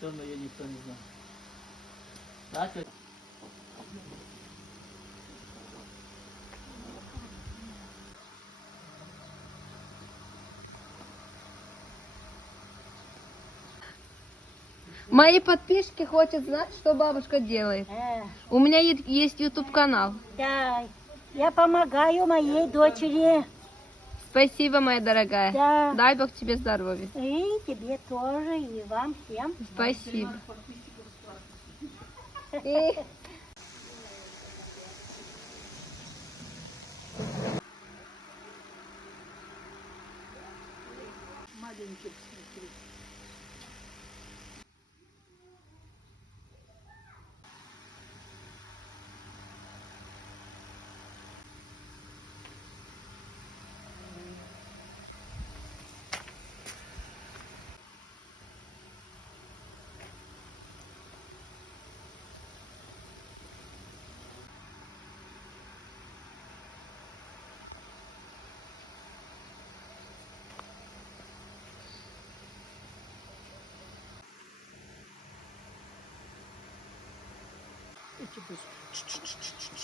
все равно ее никто не знает. Так ведь? Мои подписчики хотят знать, что бабушка делает. У меня есть YouTube канал. Да, я помогаю моей дочери. Спасибо, моя дорогая. Да. Дай Бог тебе здоровья. И тебе тоже, и вам всем. Спасибо. Маленький.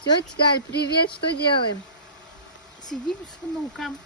Тетя Галь, привет, что делаем? Сидим с внуком.